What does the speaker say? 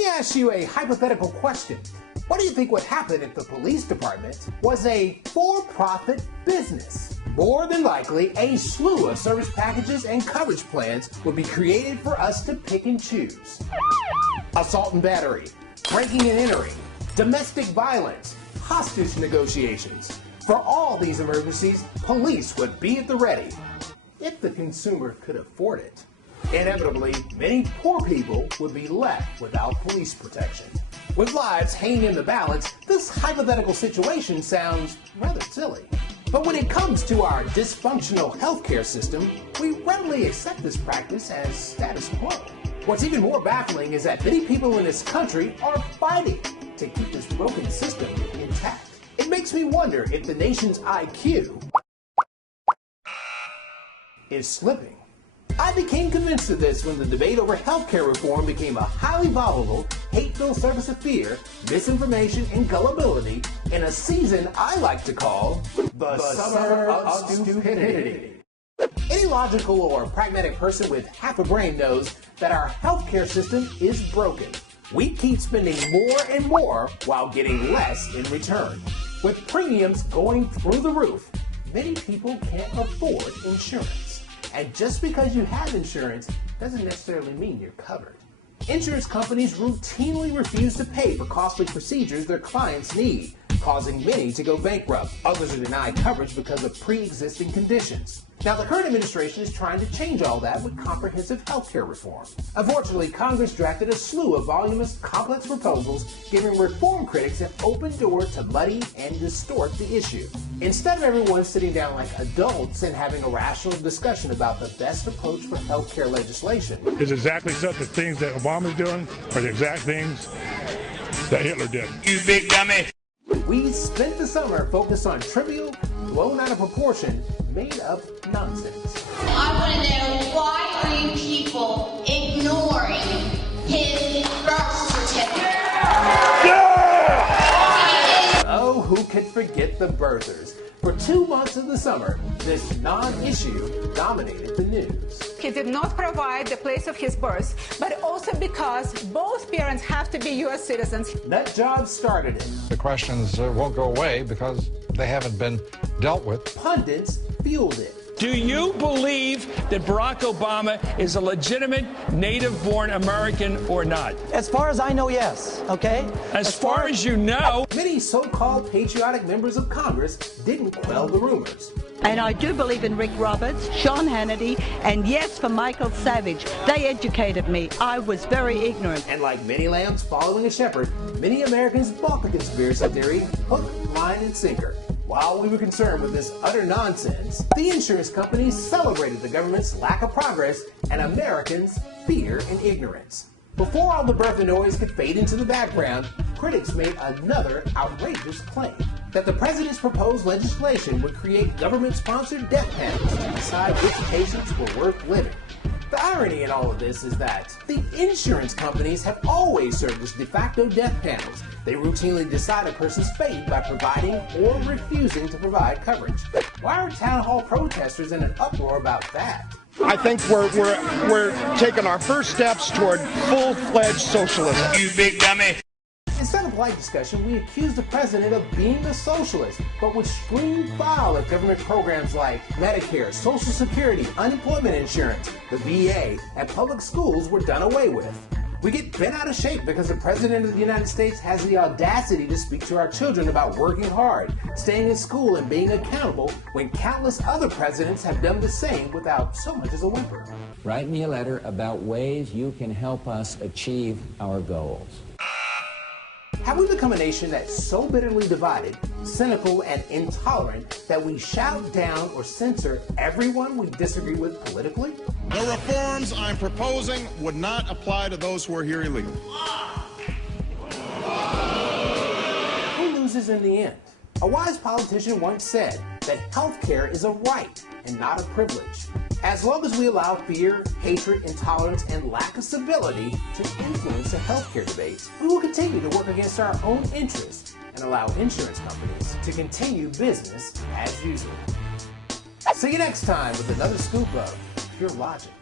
me ask you a hypothetical question. What do you think would happen if the police department was a for-profit business? More than likely, a slew of service packages and coverage plans would be created for us to pick and choose. Assault and battery, breaking and entering, domestic violence, hostage negotiations. For all these emergencies, police would be at the ready, if the consumer could afford it. Inevitably, many poor people would be left without police protection. With lives hanging in the balance, this hypothetical situation sounds rather silly. But when it comes to our dysfunctional healthcare system, we readily accept this practice as status quo. What's even more baffling is that many people in this country are fighting to keep this broken system intact. It makes me wonder if the nation's IQ is slipping. I became convinced of this when the debate over healthcare reform became a highly volatile, hate-filled service of fear, misinformation, and gullibility in a season I like to call the Summer of Stupidity. Any logical or pragmatic person with half a brain knows that our healthcare system is broken. We keep spending more and more while getting less in return. With premiums going through the roof, many people can't afford insurance. And just because you have insurance doesn't necessarily mean you're covered. Insurance companies routinely refuse to pay for costly procedures their clients need, causing many to go bankrupt. Others are denied coverage because of pre-existing conditions. Now, the current administration is trying to change all that with comprehensive healthcare reform. Unfortunately, Congress drafted a slew of voluminous, complex proposals, giving reform critics an open door to muddy and distort the issue. Instead of everyone sitting down like adults and having a rational discussion about the best approach for healthcare legislation. Is exactly such the things that Obama's doing are the exact things that Hitler did. You big dummy. We spent the summer focused on trivial, blown out of proportion, made-up nonsense. I want to know, why are you people ignoring his birth certificate? Yeah! Oh, who could forget the birthers? For 2 months of the summer, this non-issue dominated the news. He did not provide the place of his birth, but also because both parents have to be U.S. citizens. Nut jobs started it. The questions won't go away because they haven't been dealt with. Pundits fueled it. Do you believe that Barack Obama is a legitimate native-born American or not? As far as I know, yes, okay? As far as you know. Many so-called patriotic members of Congress didn't quell the rumors. And I do believe in Rick Roberts, Sean Hannity, and yes, for Michael Savage. They educated me. I was very ignorant. And like many lambs following a shepherd, many Americans bought the conspiracy theory hook, line, and sinker. While we were concerned with this utter nonsense, the insurance companies celebrated the government's lack of progress and Americans' fear and ignorance. Before all the birthing noise could fade into the background, critics made another outrageous claim: that the president's proposed legislation would create government-sponsored death panels to decide which patients were worth living. The irony in all of this is that the insurance companies have always served as de facto death panels. They routinely decide a person's fate by providing or refusing to provide coverage. Why are town hall protesters in an uproar about that? I think we're taking our first steps toward full-fledged socialism. You big dummy. Instead of light discussion, we accuse the president of being a socialist, but would scream foul at government programs like Medicare, Social Security, unemployment insurance, the VA, and public schools were done away with. We get bent out of shape because the President of the United States has the audacity to speak to our children about working hard, staying in school, and being accountable when countless other presidents have done the same without so much as a whimper. Write me a letter about ways you can help us achieve our goals. Have we become a nation that's so bitterly divided, cynical, and intolerant that we shout down or censor everyone we disagree with politically? The reforms I'm proposing would not apply to those who are here illegally. Who loses in the end? A wise politician once said that health care is a right and not a privilege. As long as we allow fear, hatred, intolerance, and lack of civility to influence the healthcare debates, we will continue to work against our own interests and allow insurance companies to continue business as usual. See you next time with another scoop of pure logic.